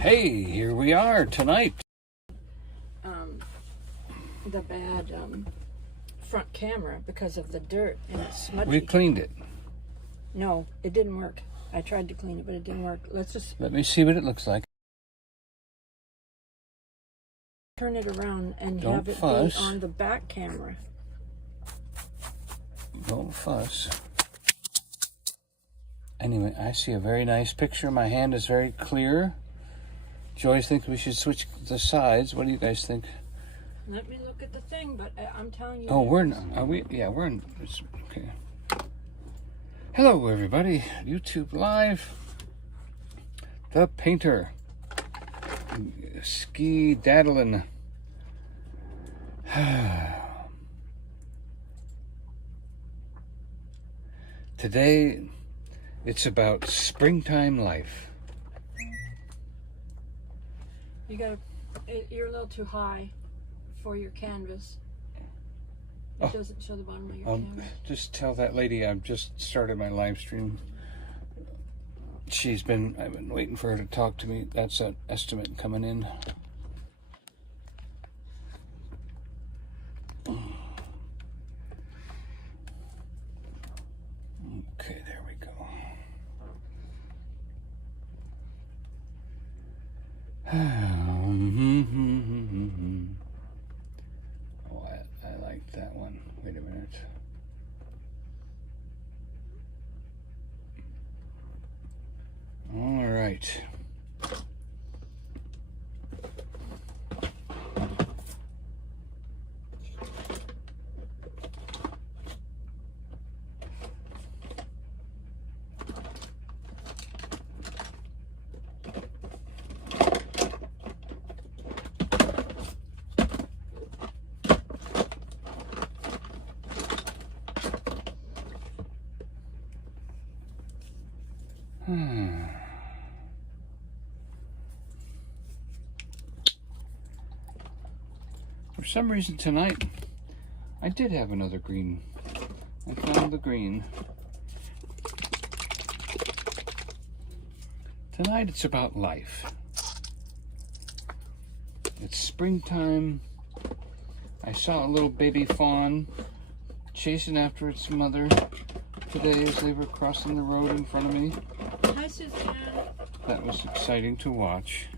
Hey, here we are tonight. The bad front camera because of the dirt and it's smudgy. We cleaned it. No, it didn't work. I tried to clean it, but it didn't work. Let me see what it looks like. Turn it around and Don't have it fuss. be on the back camera. Don't fuss. Anyway, I see a very nice picture. My hand is very clear. Joyce thinks we should switch the sides. What do you guys think? Let me look at the thing, but I'm telling you. Oh, we're not. Are we? Yeah, we're in. Okay. Hello, everybody. YouTube Live. The Painter. Ski daddling. Today, it's about springtime life. You're a little too high for your canvas. It doesn't show the bottom of your canvas. Just tell that lady I've just started my live stream. I've been waiting for her to talk to me. That's an estimate coming in. Okay, there we go. Oh, I like that one. Wait a minute. All right. For some reason tonight, I did have another green. I found the green. Tonight it's about life. It's springtime. I saw a little baby fawn chasing after its mother today as they were crossing the road in front of me. Hi, Suzanne. That was exciting to watch.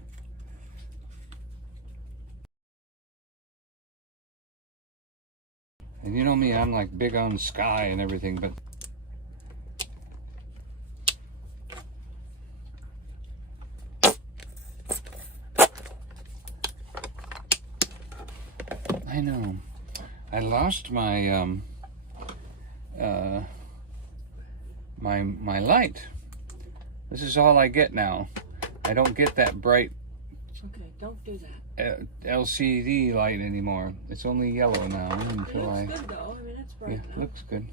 And you know me, I'm like big on sky and everything, but I know. I lost my my light. This is all I get now. I don't get that bright Okay, don't do that. LCD light anymore. It's only yellow now until It looks good though. I mean, it's bright. Yeah, looks good.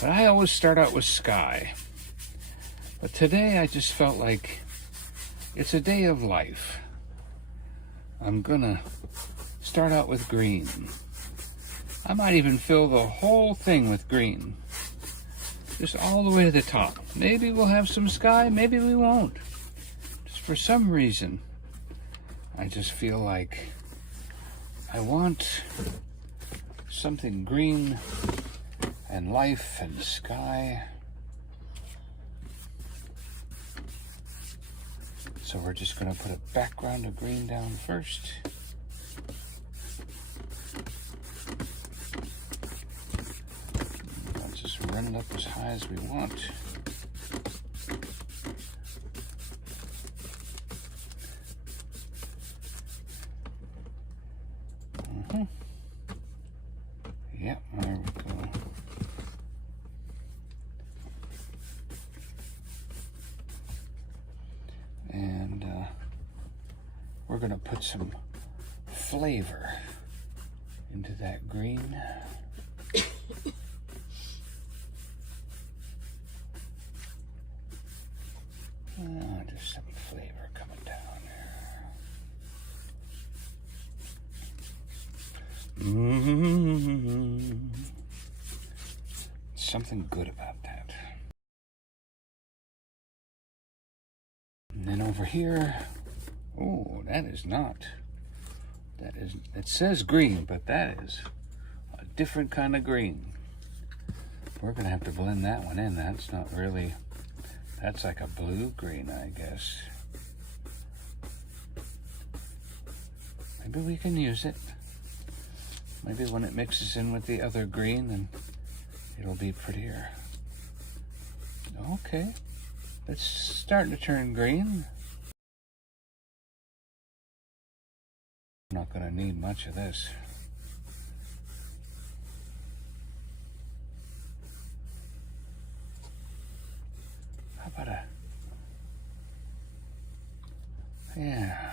But I always start out with sky. But today I just felt like it's a day of life. I'm gonna start out with green. I might even fill the whole thing with green. Just all the way to the top. Maybe we'll have some sky, maybe we won't. Just for some reason, I just feel like I want something green and life and sky. So we're just going to put a background of green down first. I'll just run it up as high as we want. Yep, there we go. And we're going to put some flavor into that green. Just some flavor coming down there. Something good about that. And then over here, oh, that is not. That is. It says green, but that is a different kind of green. We're gonna have to blend that one in. That's not really. That's like a blue-green, I guess. Maybe we can use it. Maybe when it mixes in with the other green, then it'll be prettier. Okay, it's starting to turn green. I'm not gonna need much of this. How about a, yeah.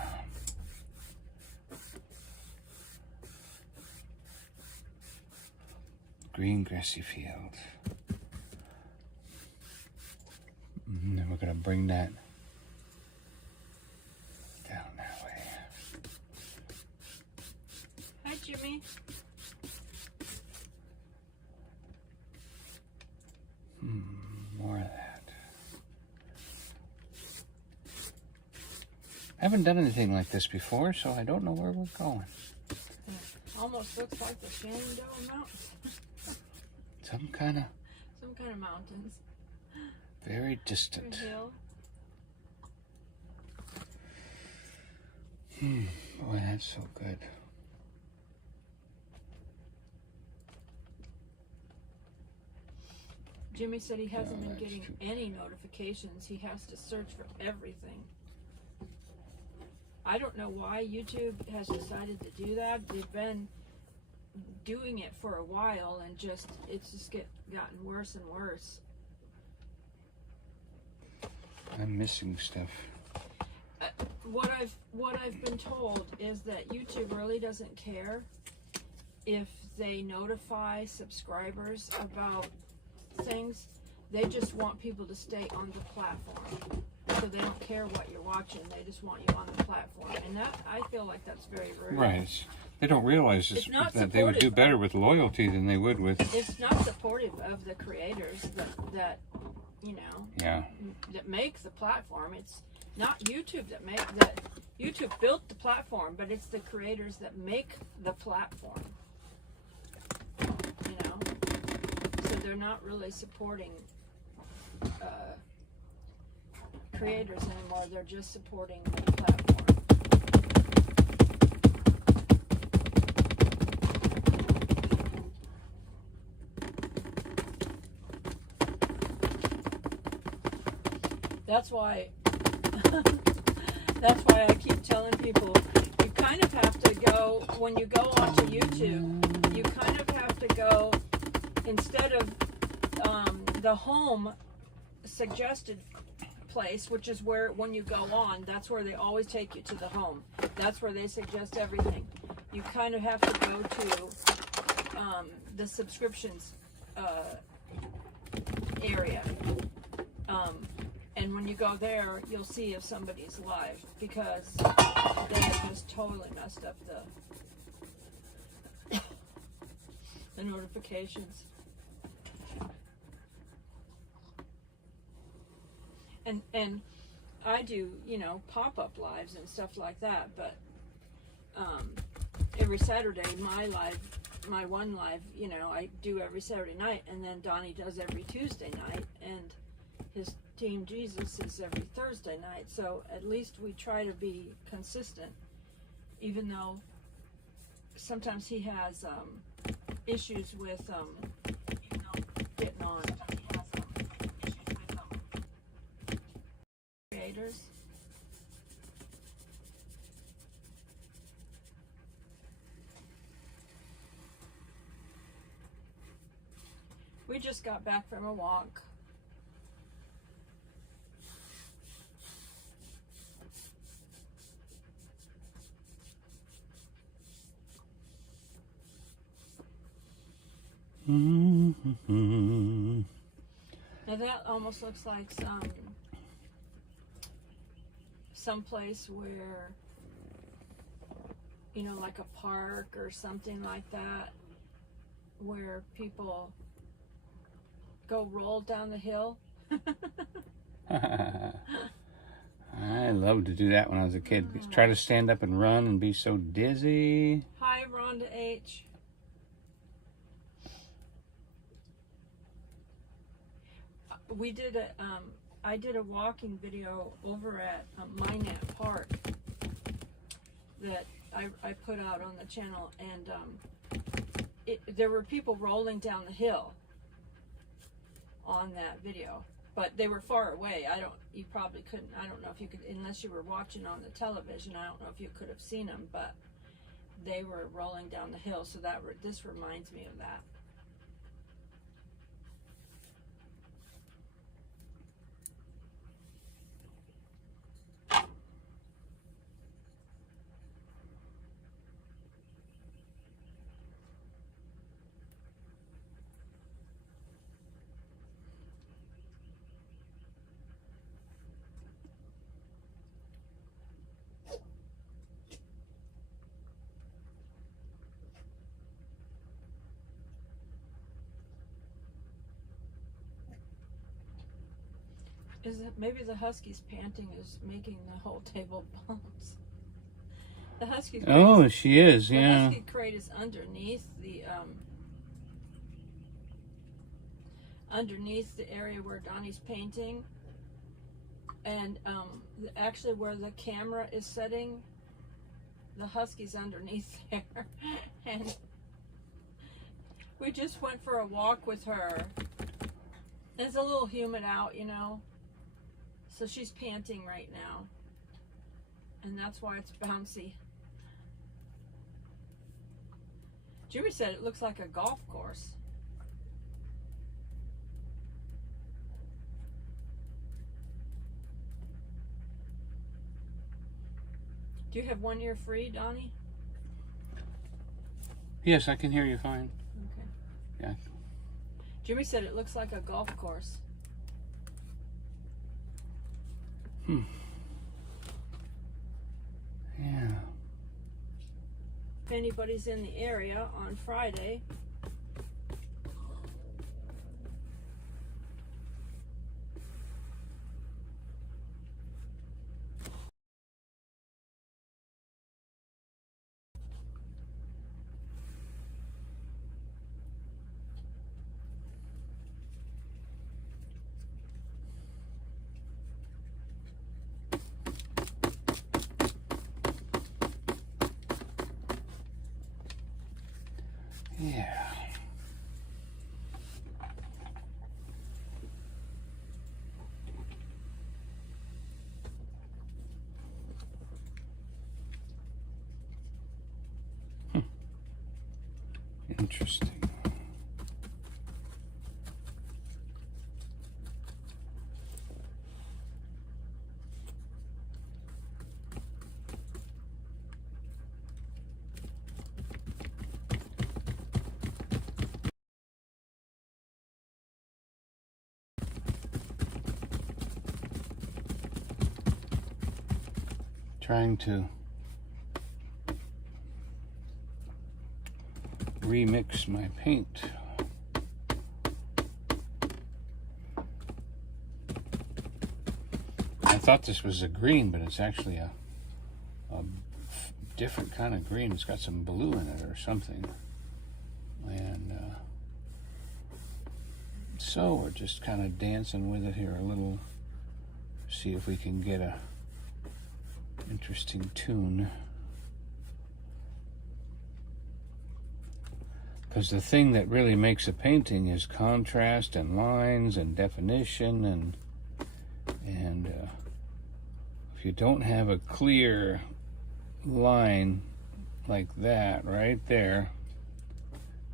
Green grassy field. And then we're gonna bring that down that way. Hi, Jimmy. More of that. I haven't done anything like this before, so I don't know where we're going. Almost looks like the Shenandoah Mountains. Some kind of mountains. very distant. Hill. Boy, that's so good. Jimmy said he hasn't been that's getting too- any notifications. He has to search for everything. I don't know why YouTube has decided to do that. They've been doing it for a while, and it's just gotten worse and worse. I'm missing stuff. What I've been told is that YouTube really doesn't care if they notify subscribers about things. They just want people to stay on the platform. So they don't care what you're watching. They just want you on the platform. And that, I feel like that's very rude. Right. They don't realize It's not that they would do supportive. better with loyalty than they would with. It's not supportive of the creators that you know, Yeah. that make the platform. It's not YouTube that YouTube built the platform, but it's the creators that make the platform. You know, so they're not really supporting creators anymore. They're just supporting the platform. That's why I keep telling people, you kind of have to go, when you go onto YouTube, you kind of have to go, instead of the home suggested place, which is where, when you go on, that's where they always take you to the home. That's where they suggest everything. You kind of have to go to the subscriptions area. And when you go there, you'll see if somebody's live, because they have just totally messed up the notifications. And I do, you know, pop-up lives and stuff like that, but every Saturday, my one live, you know, I do every Saturday night, and then Donnie does every Tuesday night, and his Team Jesus is every Thursday night. So at least we try to be consistent, even though sometimes he has issues with getting on. Creators. We just got back from a walk. Mm-hmm. Now that almost looks like some place where you know, like a park or something like that, where people go roll down the hill. I loved to do that when I was a kid. Try to stand up and run and be so dizzy. Hi, Rhonda H. We did I did a walking video over at Minot Park that I put out on the channel, and there were people rolling down the hill on that video, but they were far away. You probably couldn't, I don't know if you could, unless you were watching on the television, I don't know if you could have seen them, but they were rolling down the hill, so this reminds me of that. Maybe the husky's panting is making the whole table bounce. The husky's Oh, she is, yeah. The husky crate is underneath the area where Donnie's painting, and actually where the camera is setting, the husky's underneath there. And we just went for a walk with her. It's a little humid out, you know, so she's panting right now, and that's why it's bouncy. Jimmy said it looks like a golf course. Do you have one ear free, Donnie? Yes, I can hear you fine. Okay. Yeah. Jimmy said it looks like a golf course. Yeah. If anybody's in the area on Friday, Yeah. Interesting. Trying to remix my paint. I thought this was a green, but it's actually a different kind of green. It's got some blue in it or something. And so we're just kind of dancing with it here a little. See if we can get a interesting tune. Because the thing that really makes a painting is contrast and lines and definition, and if you don't have a clear line like that right there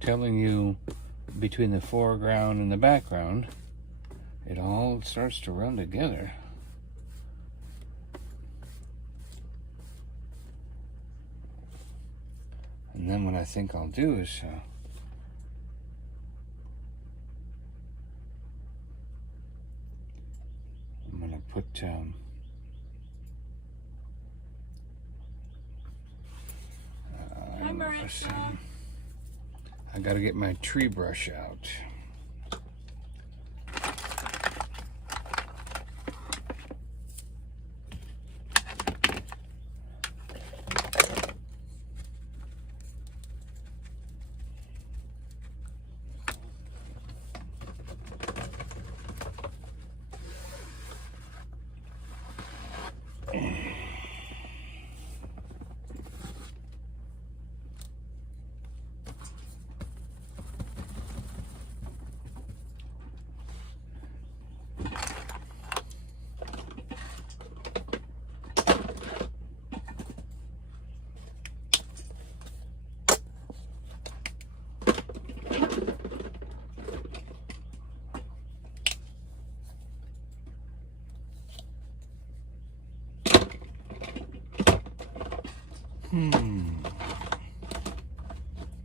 telling you between the foreground and the background, it all starts to run together. And then what I think I'll do is I'm going to put listen. I gotta get my tree brush out.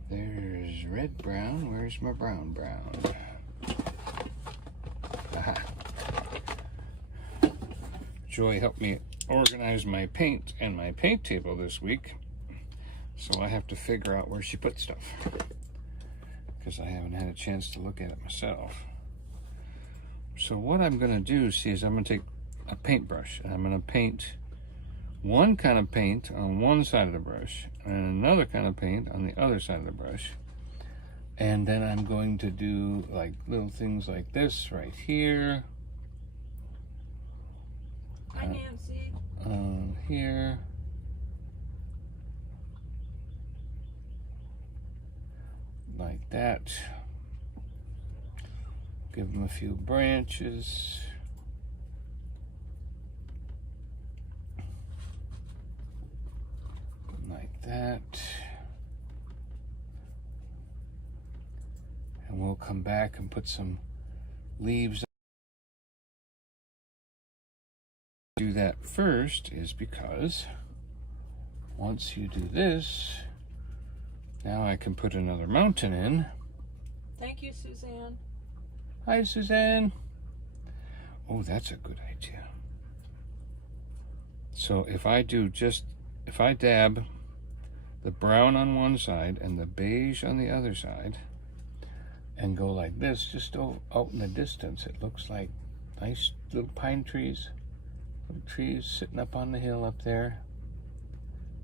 There's red brown. Where's my brown? Aha. Joy helped me organize my paint and my paint table this week, so I have to figure out where she put stuff because I haven't had a chance to look at it myself. So what I'm going to do, see, is I'm going to take a paintbrush and I'm going to paint one kind of paint on one side of the brush and another kind of paint on the other side of the brush. And then I'm going to do like little things like this right here. Hi, Nancy. Here. Like that. Give them a few branches. Like that. And we'll come back and put some leaves. Do that first is because once you do this, now I can put another mountain in. Thank you, Suzanne. Hi, Suzanne. Oh, that's a good idea. So if I dab the brown on one side and the beige on the other side and go like this, just out in the distance, it looks like nice little pine trees. Little trees sitting up on the hill up there.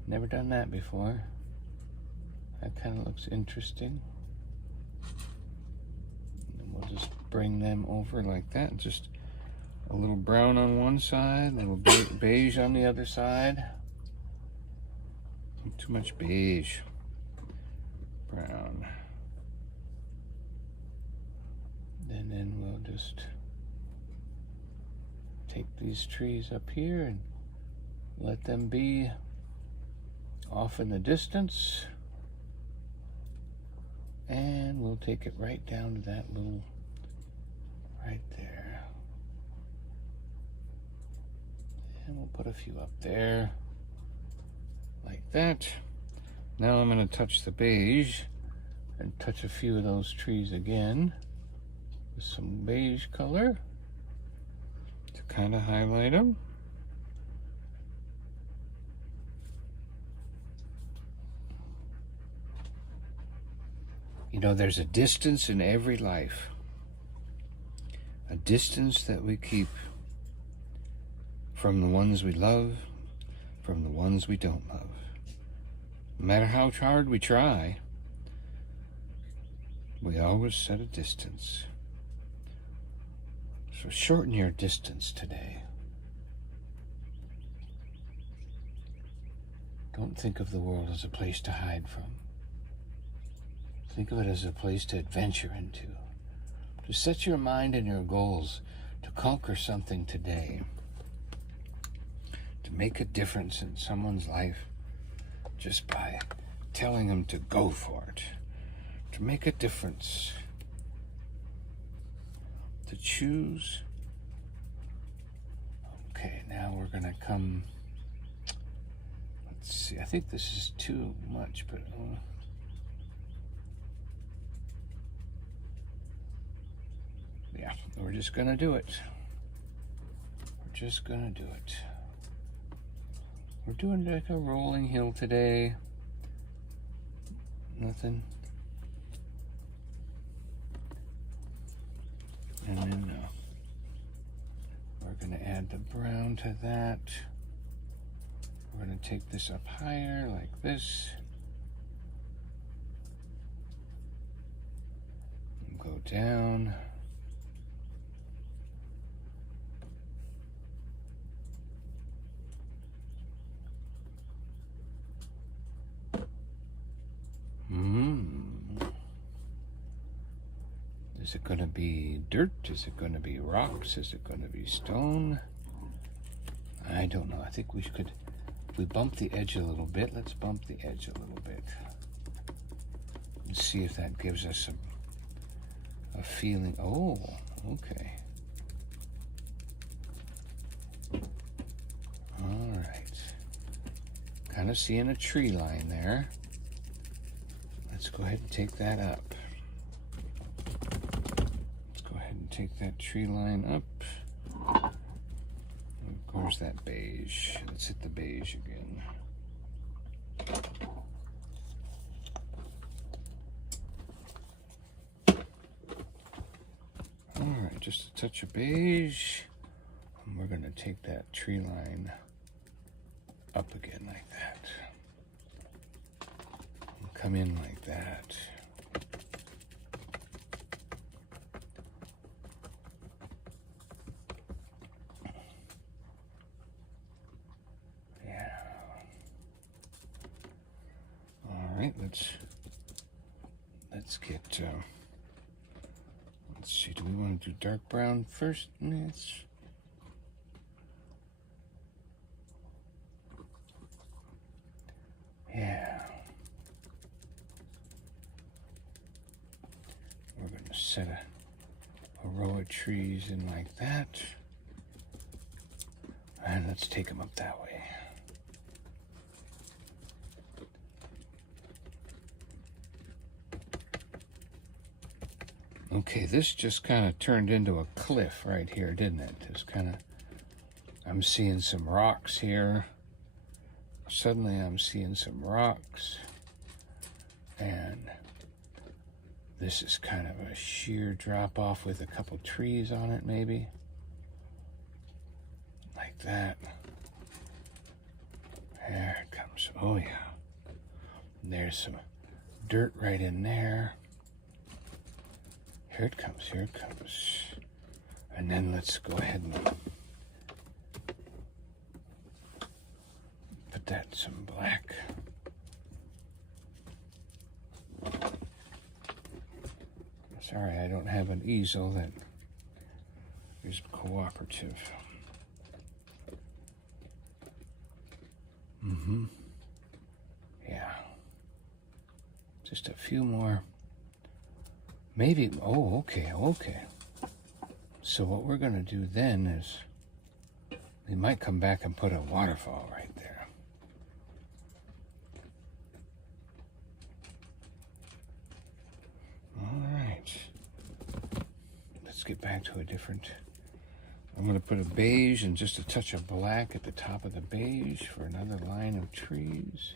Never done that before. That kind of looks interesting. And then we'll just bring them over like that. Just a little brown on one side, a little beige on the other side. Not too much beige. Brown. And then we'll just take these trees up here and let them be off in the distance. And we'll take it right down to that little, right there. And we'll put a few up there, like that. Now I'm going to touch the beige and touch a few of those trees again with some beige color to kind of highlight them. You know, there's a distance in every life, a distance that we keep from the ones we love, from the ones we don't love. No matter how hard we try, we always set a distance. So shorten your distance today. Don't think of the world as a place to hide from. Think of it as a place to adventure into. To set your mind and your goals to conquer something today. To make a difference in someone's life just by telling them to go for it. To make a difference. To choose. Okay, now we're gonna come. Let's see, I think this is too much, but yeah, we're just gonna do it. We're just gonna do it. We're doing like a rolling hill today. Nothing. And then we're going to add the brown to that. We're going to take this up higher like this. And go down. Is it going to be dirt? Is it going to be rocks? Is it going to be stone? I don't know. I think we could, if we bump the edge a little bit, let's bump the edge a little bit. And see if that gives us a feeling. Oh, okay. All right. Kind of seeing a tree line there. Let's go ahead and take that up. Take that tree line up. Where's that beige? Let's hit the beige again. All right, just a touch of beige. And we're going to take that tree line up again like that. And come in like that. Let's get, let's see, do we want to do dark brown first? Yeah. We're going to set a row of trees in like that. And let's take them up that way. Okay, this just kind of turned into a cliff right here, didn't it? Just kind of, I'm seeing some rocks here. Suddenly I'm seeing some rocks. And this is kind of a sheer drop off with a couple trees on it, maybe. Like that. There it comes. Oh, yeah. There's some dirt right in there. Here it comes, here it comes. And then let's go ahead and put that in some black. Sorry, I don't have an easel that is cooperative. Yeah. Just a few more. Maybe, oh, okay. So what we're going to do then is we might come back and put a waterfall right there. All right. Let's get back to a different, I'm going to put a beige and just a touch of black at the top of the beige for another line of trees.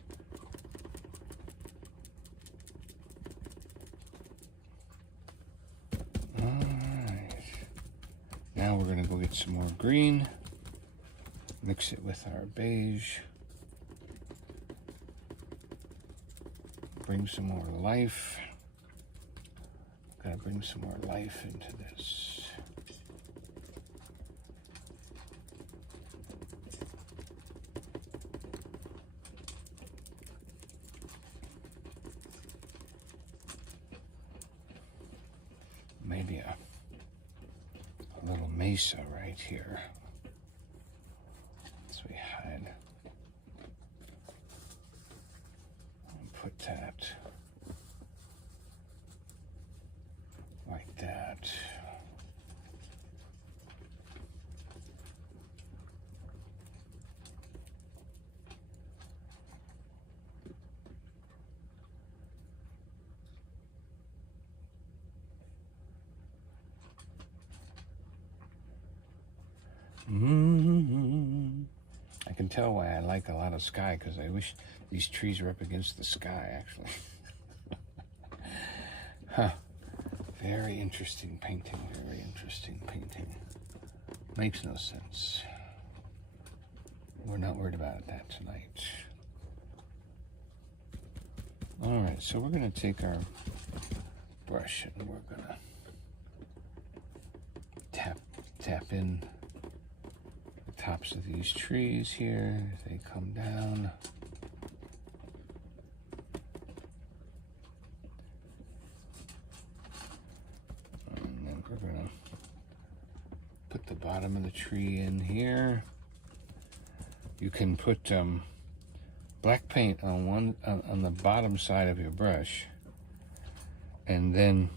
Now we're going to go get some more green, mix it with our beige, bring some more life. Gotta bring some more life into this. Maybe a little mesa right here. As we hide. And put that like that. I can tell why I like a lot of sky, because I wish these trees were up against the sky, actually. Huh. Very interesting painting. Very interesting painting. Makes no sense. We're not worried about that tonight. All right, so we're going to take our brush and we're going to tap in the tops of these trees here as they come down. And then we're going to put the bottom of the tree in here. You can put black paint on on the bottom side of your brush, and then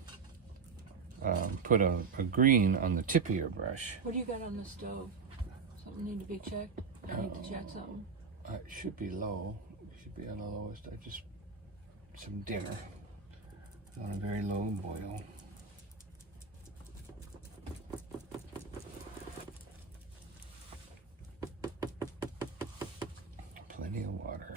put a green on the tip of your brush. What do you got on the stove? Something need to be checked? I need to check something. It should be low. It should be on the lowest. I just some dinner on a very low boil. Plenty of water.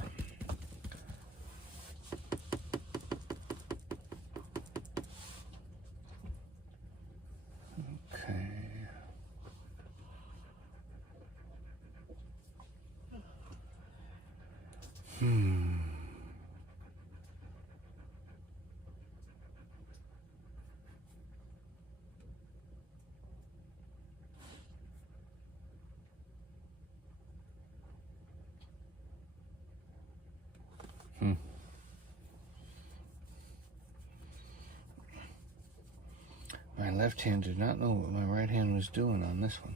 Okay. My left hand did not know what my right hand was doing on this one.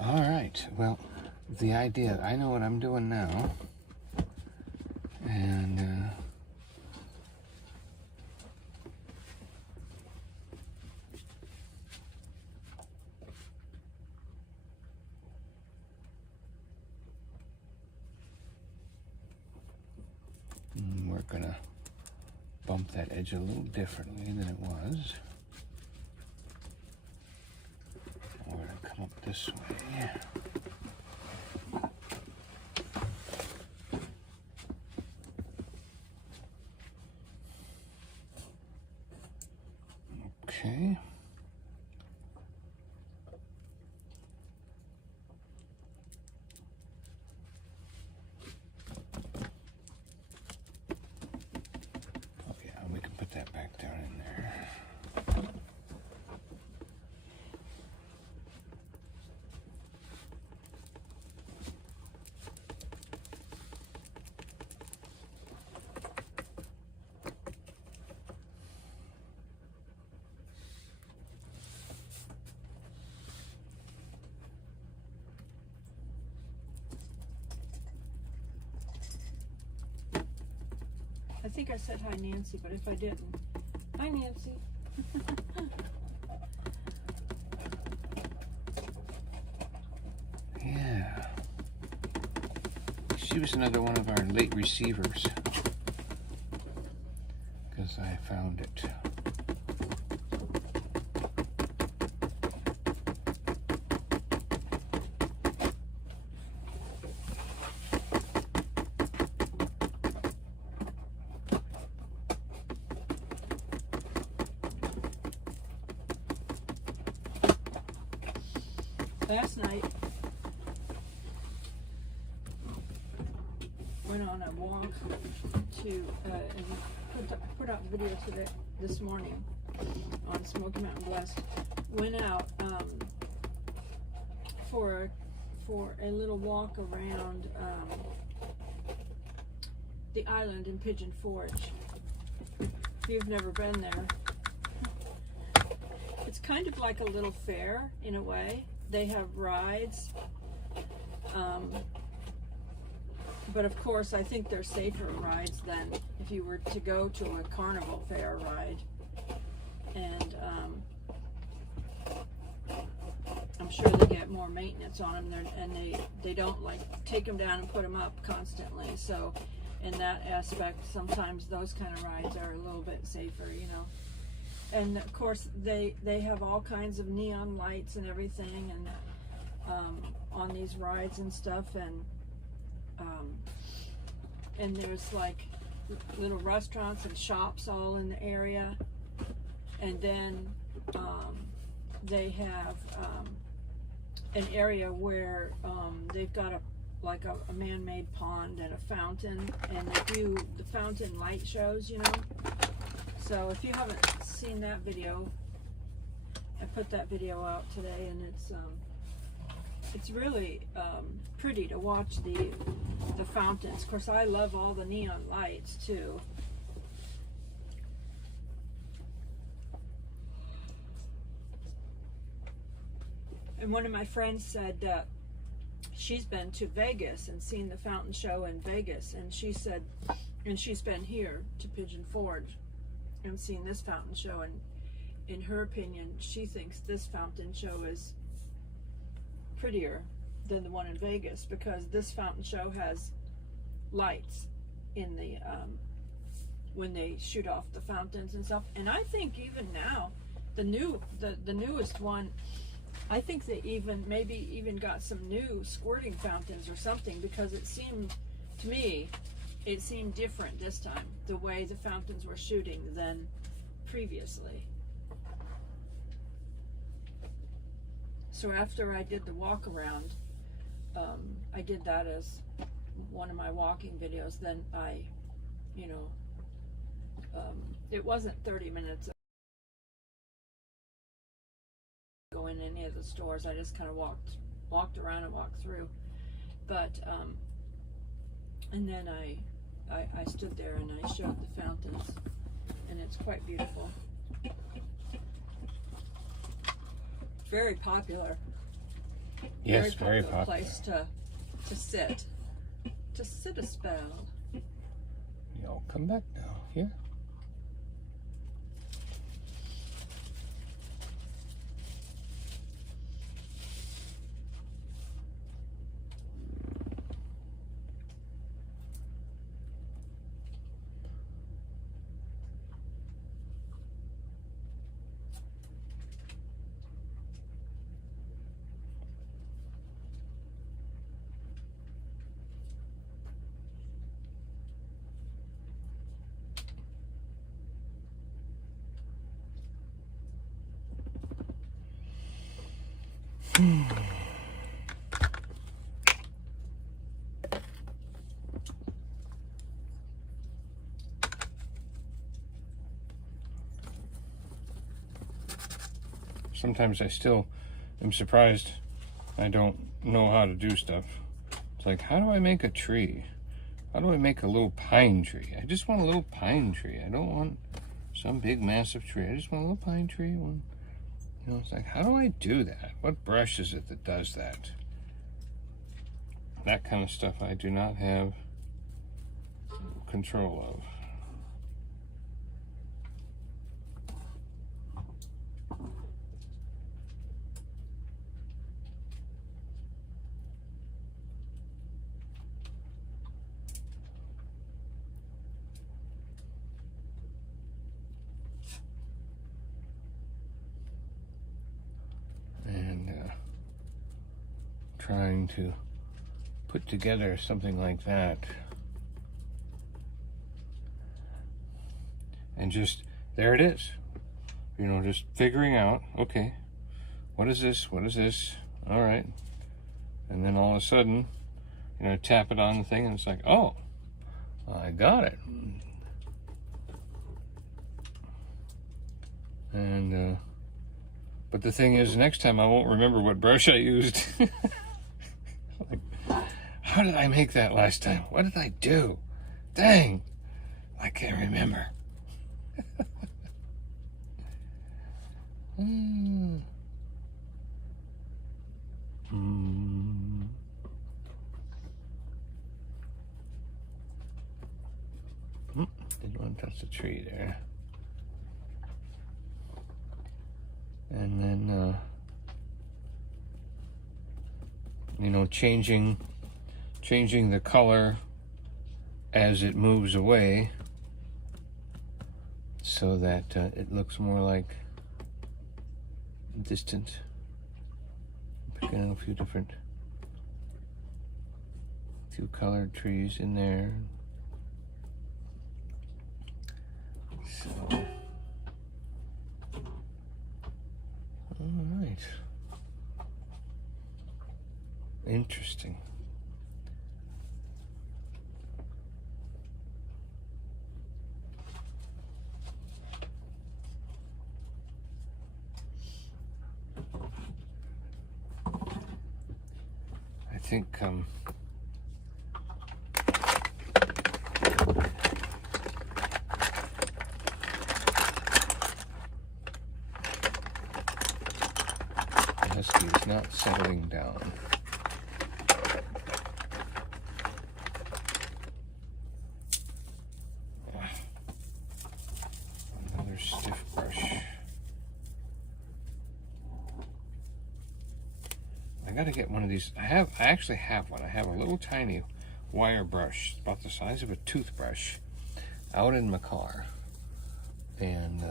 All right, well, the idea, I know what I'm doing now, and we're gonna bump that edge a little differently than it was. We're gonna come up this way. Okay. Okay, and we can put that back down in there. I think I said hi, Nancy, but if I didn't, hi, Nancy. Yeah. She was another one of our late receivers, because I found it. Last night, went on a walk to, and put out video today, this morning on Smoky Mountain Blessed. Went out for a little walk around the island in Pigeon Forge. If you've never been there, it's kind of like a little fair in a way. They have rides, but of course I think they're safer rides than if you were to go to a carnival fair ride. And I'm sure they get more maintenance on them, and they don't like take them down and put them up constantly. So in that aspect, sometimes those kind of rides are a little bit safer, you know. and of course they have all kinds of neon lights and everything, and on these rides and stuff, and there's like little restaurants and shops all in the area, and then they have an area where they've got a man-made pond and a fountain, and they do the fountain light shows, you know. So if you haven't seen that video, I put that video out today, and it's really pretty to watch the fountains. Of course, I love all the neon lights too. And one of my friends said she's been to Vegas and seen the fountain show in Vegas, and she said, and she's been here to Pigeon Forge and seen this fountain show, and in her opinion, she thinks this fountain show is prettier than the one in Vegas, because this fountain show has lights in the when they shoot off the fountains and stuff. And I think even now, the newest one, I think they maybe even got some new squirting fountains or something, because it seemed to me, it seemed different this time, the way the fountains were shooting than previously. So after I did the walk around, I did that as one of my walking videos. Then I, you know, it wasn't 30 minutes of going in any of the stores. I just kind of walked around and walked through. But and then I stood there and I showed the fountains, and it's quite beautiful. Very popular. Yes, very popular. Place to sit a spell. Y'all come back now. Here. Sometimes I still am surprised I don't know how to do stuff. It's like, how do I make a tree? How do I make a little pine tree? I just want a little pine tree. I don't want some big massive tree. I just want a little pine tree. You know, it's like, how do I do that? What brush is it that does that? That kind of stuff I do not have control of. And trying to put together something like that, and just there it is, you know, just figuring out, okay, what is this, all right, and then all of a sudden, you know, tap it on the thing and it's like, oh, I got it. And but the thing is, next time I won't remember what brush I used. Like, how did I make that last time? What did I do? Dang, I can't remember. Didn't want to touch the tree there. And then, you know, changing the color as it moves away. so that it looks more like distant. Picking a few colored trees in there. So, all right. Interesting. I think the husky is not settling down. Another stiff brush. I gotta get one of these. I actually have one. I have a little tiny wire brush, about the size of a toothbrush, out in my car. And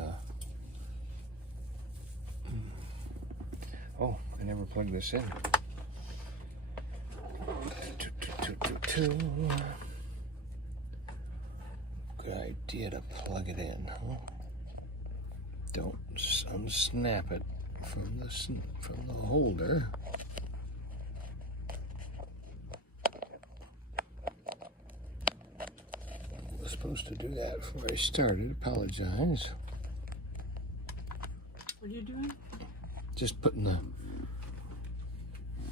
oh, I never plugged this in. Good idea to plug it in, huh? Don't unsnap it from the holder. I was supposed to do that before I started. Apologize. What are you doing? Just putting the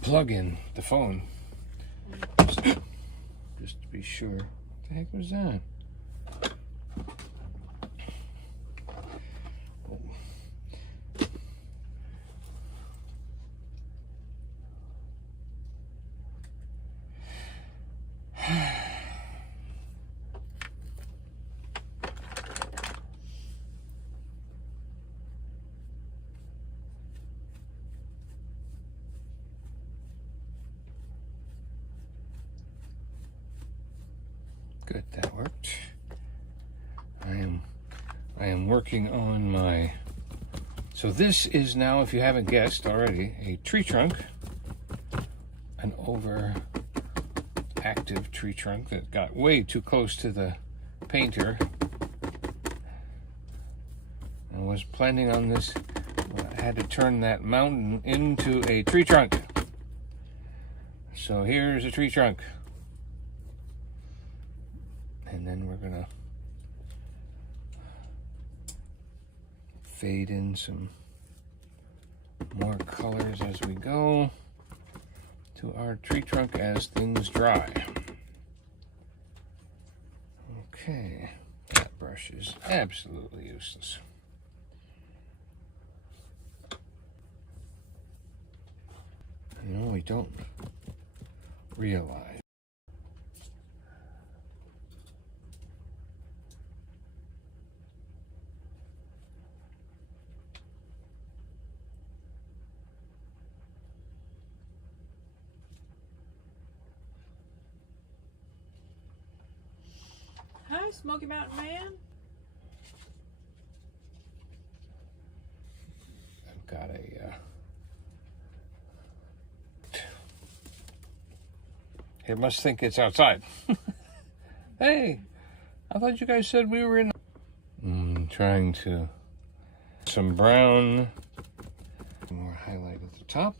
plug in the phone. Just to be sure. What the heck was that? Good, that worked. I am working on my. So this is now, if you haven't guessed already, a tree trunk, an overactive tree trunk that got way too close to the painter. I was planning on this. I had to turn that mountain into a tree trunk. So here's a tree trunk. And then we're gonna fade in some more colors as we go to our tree trunk as things dry. Okay, that brush is absolutely useless. You know, we don't realize. Hi, Smoky Mountain Man. I've got a it must think it's outside. Hey, I thought you guys said we were in. Trying to some brown, more highlight at the top.